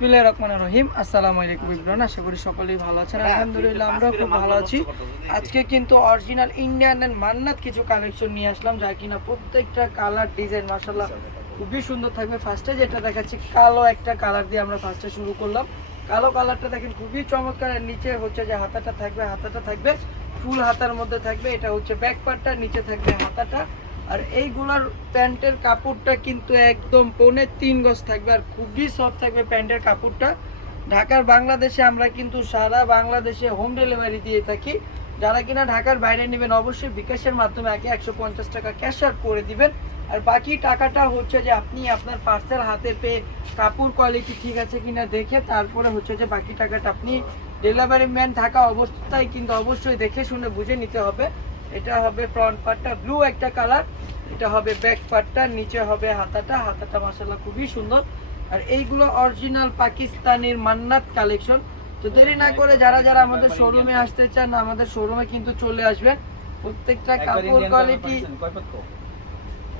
বিসমিল্লাহির রহমানির রহিম। আসসালামু আলাইকুম ইব্রান, আশা করি সকলেই ভালো আছেন। আলহামদুলিল্লাহ আমরা খুব ভালো আছি। আজকে কিন্তু অরিজিনাল ইন্ডিয়ান এন্ড মান্নাত কিছু কালেকশন নিয়ে আসলাম, যা কিনা প্রত্যেকটা কালার ডিজাইন মাশাআল্লাহ খুবই সুন্দর থাকবে। ফার্স্টে যেটা দেখাচ্ছি কালো একটা কালার দিয়ে আমরা ফার্স্টে শুরু করলাম। কালো কালারটা দেখেন খুবই চমৎকার। আর নিচে হচ্ছে যে হাতাটা থাকবে ফুল হাতার মধ্যে থাকবে। এটা হচ্ছে ব্যাক পার্টটা, নিচে থাকবে হাতাটা। আর এইগুলার প্যান্টের কাপড়টা কিন্তু একদম 3.5 গজ থাকবে আর খুবই সফট থাকবে প্যান্টের কাপড়টা। ঢাকার বাংলাদেশে আমরা কিন্তু সারা বাংলাদেশে হোম ডেলিভারি দিয়ে থাকি। যারা কিনা ঢাকার বাইরে নেবেন অবশ্যই বিকাশের মাধ্যমে আগে 150 টাকা ক্যাশ আউট করে দিবেন। আর বাকি টাকাটা হচ্ছে যে আপনি আপনার পার্সেল হাতে পেয়ে কাপড় কোয়ালিটি ঠিক আছে কিনা দেখে তারপরে হচ্ছে যে বাকি টাকাটা আপনি ডেলিভারি ম্যান থাকা অবস্থায় কিন্তু অবশ্যই দেখে শুনে বুঝে নিতে হবে। এটা হবে ফ্রন্ট পার্টটা ব্লু একটা কালার, এটা হবে ব্যাক পার্টটা, নিচে হবে হাতাটা মাশাআল্লাহ খুবই সুন্দর। আর এইগুলো অরিজিনাল পাকিস্তানের মান্নাত কালেকশন। তো দেরি না করে যারা যারা আমাদের শোরুমে আসতে চান আমাদের শোরুমে কিন্তু চলে আসবেন। প্রত্যেকটা কাপড় কোয়ালিটি।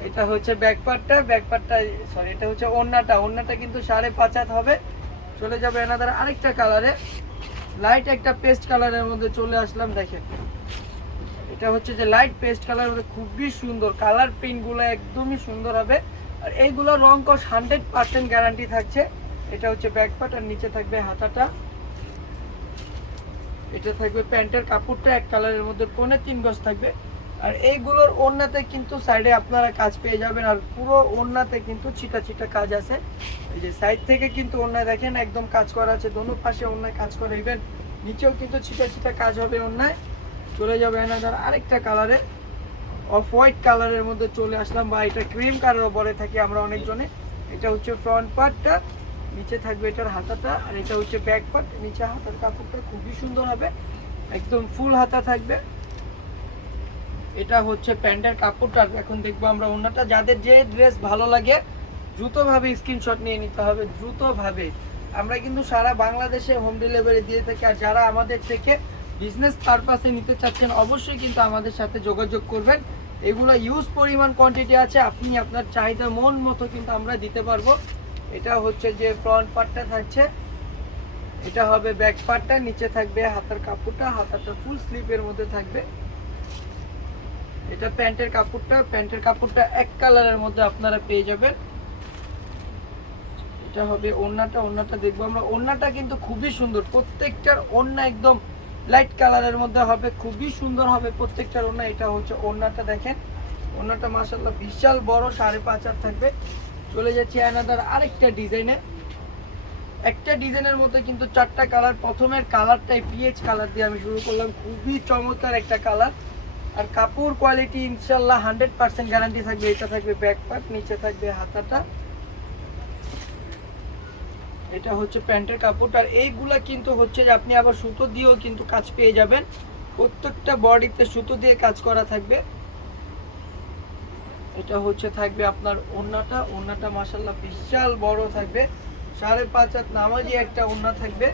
এটা হচ্ছে ব্যাক পার্টটা সরি এটা হচ্ছে ওড়নাটা কিন্তু 5.5 হাত হবে। চলে যাবে এনাদের আরেকটা কালারে, লাইট একটা পেস্ট কালারের মধ্যে চলে আসলাম। দেখেন এটা হচ্ছে যে লাইট পেস্ট কালার মধ্যে খুবই সুন্দর, কালার প্রিন্ট গুলো একদমই সুন্দর হবে। আর এইগুলো রং কস 100% গ্যারান্টি থাকছে। এটা হচ্ছে ব্যাক পার্ট আর নিচে থাকবে হাতাটা। এটা থাকবে প্যান্টের কাপড়টা এক কালারের মধ্যে 3.5 গজ থাকবে। আর এইগুলোর ওড়নাতে কিন্তু সাইডে আপনারা কাজ পেয়ে যাবেন। আর পুরো ওড়নাতে কিন্তু ছিটা কাজ আছে। এই যে সাইড থেকে কিন্তু ওড়নায় দেখেন একদম কাজ করা আছে, দোনো পাশে ওড়নায় কাজ করা। ইভেন নিচেও কিন্তু ছিটা কাজ হবে ওড়নায়। চলে যাবে এনাদার আরেকটা কালারে, অফ হোয়াইট কালারের মধ্যে চলে আসলাম, বা এটা ক্রিম কালারও বলে থাকি আমরা অনেকজনে। এটা হচ্ছে ফ্রন্ট পার্টটা, নিচে থাকবে এটার হাতাটা। আর এটা হচ্ছে ব্যাক পার্ট, নিচে হাতার কাপড়টা খুবই সুন্দর হবে, একদম ফুল হাতা থাকবে। এটা হচ্ছে প্যান্টের কাপড়টা। এখন দেখবো আমরা ওড়নাটা। যাদের যে ড্রেস ভালো লাগে দ্রুতভাবে স্ক্রিনশট নিয়ে নিতে হবে, দ্রুতভাবে। আমরা কিন্তু সারা বাংলাদেশে হোম ডেলিভারি দিয়ে থাকি। আর যারা আমাদের থেকে বিজনেস পারপাসে নিতে চাচ্ছেন অবশ্যই কিন্তু আমাদের সাথে যোগাযোগ করবেন। এগুলো ইউজ পরিমাণ কোয়ান্টিটি আছে, আপনি আপনার চাহিদা মন মতো কিন্তু আমরা দিতে পারবো। এটা হচ্ছে যে ফ্রন্ট পার্টটা থাকছে, এটা হবে ব্যাক পার্টটা, নিচে থাকবে হাতার হাতাটা ফুল স্লিপের মধ্যে থাকবে। এটা প্যান্টের কাপড়টা এক কালারের মধ্যে আপনারা পেয়ে যাবেন। এটা হবে ওড়নাটা দেখবো আমরা। ওড়নাটা কিন্তু খুবই সুন্দর, প্রত্যেকটার ওড়না একদম লাইট কালারের মধ্যে হবে, খুবই সুন্দর হবে প্রত্যেকটার ওড়না। এটা হচ্ছে ওড়নাটা, দেখেন ওড়নাটা মাশাআল্লাহ বিশাল বড়, 5.5 হাত থাকবে। চলে যাচ্ছে অ্যানাদার আরেকটা ডিজাইনে। একটা ডিজাইনের মধ্যে কিন্তু 4টা কালার। প্রথমের কালারটাই পিএইচ কালার দিয়ে আমি শুরু করলাম, খুবই চমৎকার একটা কালার। আর কাপড় কোয়ালিটি ইনশাআল্লাহ 100% গ্যারান্টি থাকবে। এটা থাকবে ব্যাক পার্ট, নিচে থাকবে হাতাটা। এটা হচ্ছে প্যান্টের কাপড়। আর এইগুলা কিন্তু হচ্ছে যে আপনি আবার সুতো দিয়েও কিন্তু কাজ পেয়ে যাবেন, প্রত্যেকটা বডিতে সুতো দিয়ে কাজ করা থাকবে। এটা হচ্ছে থাকবে আপনার ওড়নাটা মাশাআল্লাহ বিশাল বড় থাকবে, 5.5 হাত নামাজি একটা ওড়না থাকবে।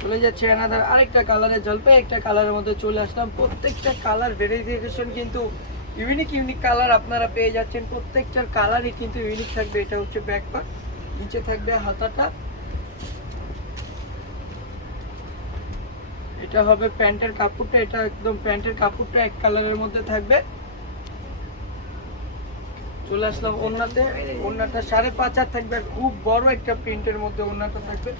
চলে যাচ্ছে এনাদার আরেকটা কালারে, জলপাই একটা কালারের মধ্যে চলে আসলাম। প্রত্যেকটা কালার ভেরিয়েশন কিন্তু ইউনিক কালার আপনারা পেয়ে যাচ্ছেন, প্রত্যেকটার কালারই কিন্তু ইউনিক থাকবে। এটা হচ্ছে ব্যাক পার্ট, নিচে থাকবে হাতাটা। এটা হবে প্যান্টের কাপড়টা, এটা একদম প্যান্টের কাপড়টা এক কালারের মধ্যে থাকবে। চলে আসলাম ওড়নাটা 5.5 হাত থাকবে, খুব বড় একটা প্রিন্টের মধ্যে ওড়নাটা থাকবে,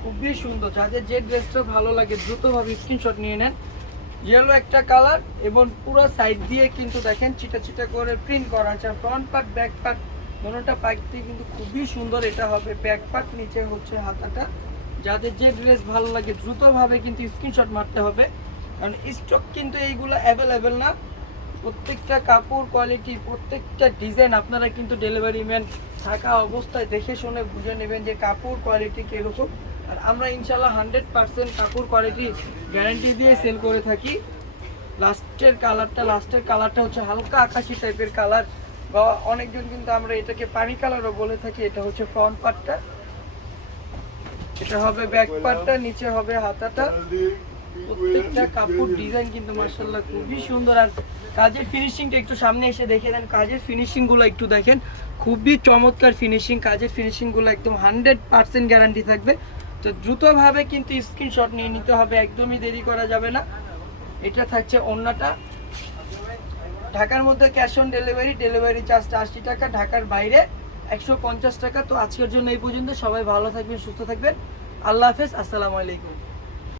খুবই সুন্দর। যাদের যে ড্রেসটা ভালো লাগে দ্রুতভাবে স্ক্রিনশট নিয়ে নেন। ইয়েলো একটা কালার এবং পুরো সাইড দিয়ে কিন্তু দেখেন ছিটা করে প্রিন্ট করা আছে। ফ্রন্ট পার্ট ব্যাক পার্ট দোনোটা পার্ট দিয়ে কিন্তু খুবই সুন্দর। এটা হবে ব্যাক পার্ট, নিচে হচ্ছে হাতাটা। যাদের যে ড্রেস ভালো লাগে দ্রুতভাবে কিন্তু স্ক্রিনশট মারতে হবে, কারণ স্টক কিন্তু এইগুলো অ্যাভেলেবেল না। প্রত্যেকটা কাপড় কোয়ালিটি, প্রত্যেকটা ডিজাইন আপনারা কিন্তু ডেলিভারি ম্যান থাকা অবস্থায় দেখে শুনে বুঝে নেবেন যে কাপড় কোয়ালিটি কীরকম। আর আমরা ইনশাল্লাহ 100% কাপড় কোয়ালিটি গ্যারান্টি দিয়ে সেল করে থাকি। লাস্টের কালারটা হচ্ছে হালকা আকাশি টাইপের কালার, বা অনেকজন কিন্তু আমরা এটাকে পানি কালারও বলে থাকি। এটা হচ্ছে ফ্রন্ট পার্টটা, এটা হবে ব্যাক পার্টটা, নিচে হবে হাতাটা। প্রত্যেকটা কাপড় ডিজাইন কিন্তু মাশাআল্লাহ খুবই সুন্দর। আর কাজের ফিনিশিংটা একটু সামনে এসে দেখে দেন, কাজের ফিনিশিংগুলো একটু দেখেন, খুবই চমৎকার ফিনিশিং। কাজের ফিনিশিংগুলো একদম 100% গ্যারান্টি থাকবে। তো দ্রুতভাবে কিন্তু স্ক্রিনশট নিয়ে নিতে হবে, একদমই দেরি করা যাবে না। এটা থাকছে ওড়নাটা, ঢাকার মধ্যে ক্যাশ অন ডেলিভারি, ডেলিভারি চার্জটা 80 টাকা, ঢাকার বাইরে 150 টাকা। তো আজকের জন্য এই পর্যন্ত, সবাই ভালো থাকবেন, সুস্থ থাকবেন, আল্লাহ হাফেজ, আসসালামু আলাইকুম।